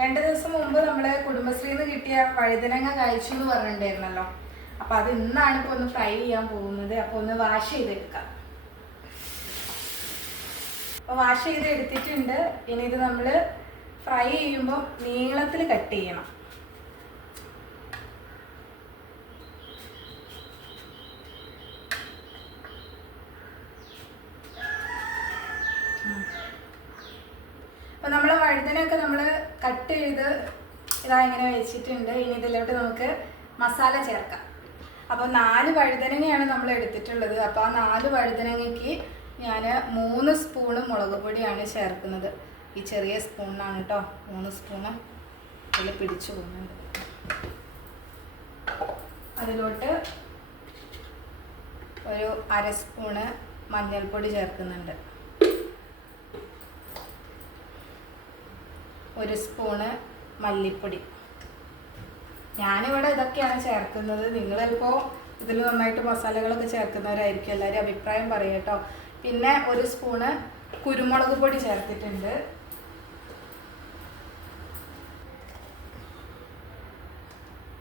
2 ദിവസം മുമ്പ് നമ്മൾ കുടുംബശ്രീയിൽ നിന്ന് കിട്ടിയ വഴുതനങ്ങ കഴിച്ചു എന്ന് പറഞ്ഞിട്ടുണ്ടായിരുന്നല്ലോ. അപ്പോൾ അത് ഇന്നാണ് ഇപ്പോൾ ഒന്ന് ഫ്രൈ ചെയ്യാൻ പോകുന്നത്. അപ്പോൾ ഒന്ന് വാഷ് ചെയ്തെടുക്കാം. അപ്പോൾ വാഷ് ചെയ്ത് എടുത്തിട്ടുണ്ട്. ഇനി ഇത് നമ്മൾ ഫ്രൈ ചെയ്യുമ്പോൾ നീളത്തിൽ കട്ട് ചെയ്യണം. അപ്പോൾ നമ്മൾ വഴുതനയൊക്കെ നമ്മൾ കട്ട് ചെയ്ത് ഇതാ ഇങ്ങനെ വെച്ചിട്ടുണ്ട്. ഇനി ഇതിലോട്ട് നമുക്ക് മസാല ചേർക്കാം. അപ്പോൾ 4 വഴുതനങ്ങയാണ് നമ്മൾ എടുത്തിട്ടുള്ളത്. അപ്പോൾ ആ 4 വഴുതനങ്ങയ്ക്ക് ഞാൻ 3 സ്പൂണ് മുളക് പൊടിയാണ് ചേർക്കുന്നത്. ഈ ചെറിയ സ്പൂണിനാണ് കേട്ടോ 3 സ്പൂണ് അതിൽ പിടിച്ചു പോകുന്നുണ്ട്. അതിലോട്ട് ഒരു 1/2 സ്പൂണ് മഞ്ഞൾപ്പൊടി ചേർക്കുന്നുണ്ട്. 1 സ്പൂണ് മല്ലിപ്പൊടി. ഞാനിവിടെ ഇതൊക്കെയാണ് ചേർക്കുന്നത്. നിങ്ങൾ ചിലപ്പോൾ ഇതിൽ നന്നായിട്ട് മസാലകളൊക്കെ ചേർക്കുന്നവരായിരിക്കും. എല്ലാവരും അഭിപ്രായം പറയും കേട്ടോ. പിന്നെ 1 സ്പൂണ് കുരുമുളക് പൊടി ചേർത്തിട്ടുണ്ട്.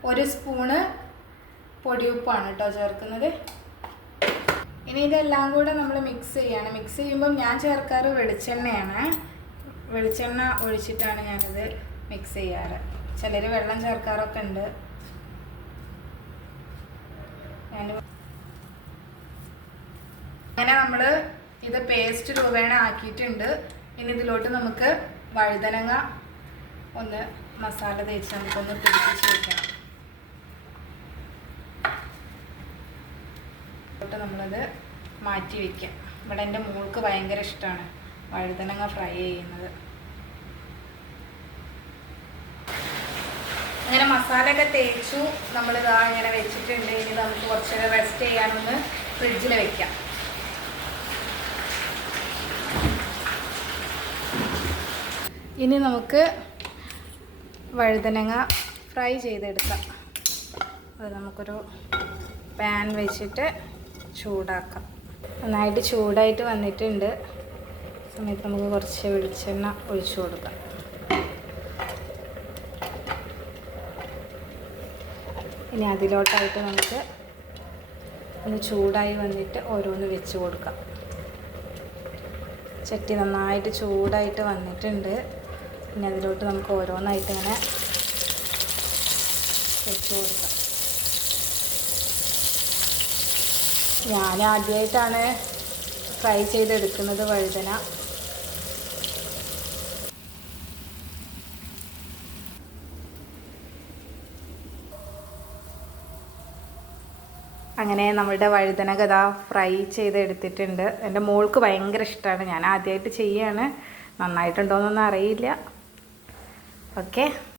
ഒരു സ്പൂണ് പൊടിയുപ്പാണ് കേട്ടോ ചേർക്കുന്നത്. ഇനി ഇതെല്ലാം കൂടെ നമ്മൾ മിക്സ് ചെയ്യാണ്. മിക്സ് ചെയ്യുമ്പം ഞാൻ ചേർക്കാറ് വെളിച്ചെണ്ണയാണ്. വെളിച്ചെണ്ണ ഒഴിച്ചിട്ടാണ് ഞാനിത് മിക്സ് ചെയ്യാറ്. ചിലർ വെള്ളം ചേർക്കാറൊക്കെ ഉണ്ട്. അങ്ങനെ നമ്മൾ ഇത് പേസ്റ്റ് രൂപേണ ആക്കിയിട്ടുണ്ട്. ഇനി ഇതിലോട്ട് നമുക്ക് വഴുതനങ്ങ ഒന്ന് മസാല തേച്ച് നമുക്കൊന്ന് പിടിപ്പിച്ച് വെക്കണം. നമ്മളത് മാറ്റി വയ്ക്കാം. ഇവിടെ എൻ്റെ മോൾക്ക് ഭയങ്കര ഇഷ്ടമാണ് വഴുതനങ്ങ ഫ്രൈ ചെയ്യുന്നത്. അങ്ങനെ മസാലയൊക്കെ തേച്ചു നമ്മളിതാ ഇങ്ങനെ വെച്ചിട്ടുണ്ട്. ഇനി നമുക്ക് കുറച്ച് റെസ്റ്റ് ചെയ്യാനൊന്ന് ഫ്രിഡ്ജിൽ വെക്കാം. ഇനി നമുക്ക് വഴുതനങ്ങ ഫ്രൈ ചെയ്തെടുക്കാം. അത് നമുക്കൊരു പാൻ വെച്ചിട്ട് ചൂടാക്കാം. നന്നായിട്ട് ചൂടായിട്ട് വന്നിട്ടുണ്ട്. സമയത്ത് നമുക്ക് കുറച്ച് വെളിച്ചെണ്ണ ഒഴിച്ചു കൊടുക്കാം. ഇനി അതിലോട്ടായിട്ട് നമുക്ക് ഒന്ന് ചൂടായി വന്നിട്ട് ഓരോന്ന് വെച്ച് കൊടുക്കാം. ചട്ടി നന്നായിട്ട് ചൂടായിട്ട് വന്നിട്ടുണ്ട്. ഇനി അതിലോട്ട് നമുക്ക് ഓരോന്നായിട്ട് ഇങ്ങനെ വെച്ച് കൊടുക്കാം. ഞാൻ ആദ്യമായിട്ടാണ് ഫ്രൈ ചെയ്തെടുക്കുന്നത് വഴുതന. അങ്ങനെ നമ്മളുടെ വഴുതനങ്ങ ഇതാ ഫ്രൈ ചെയ്തെടുത്തിട്ടുണ്ട്. എൻ്റെ മോൾക്ക് ഭയങ്കര ഇഷ്ടമാണ്. ഞാൻ ആദ്യമായിട്ട് ചെയ്യാണ്. നന്നായിട്ടുണ്ടോയെന്നൊന്നും അറിയില്ല. ഓക്കെ.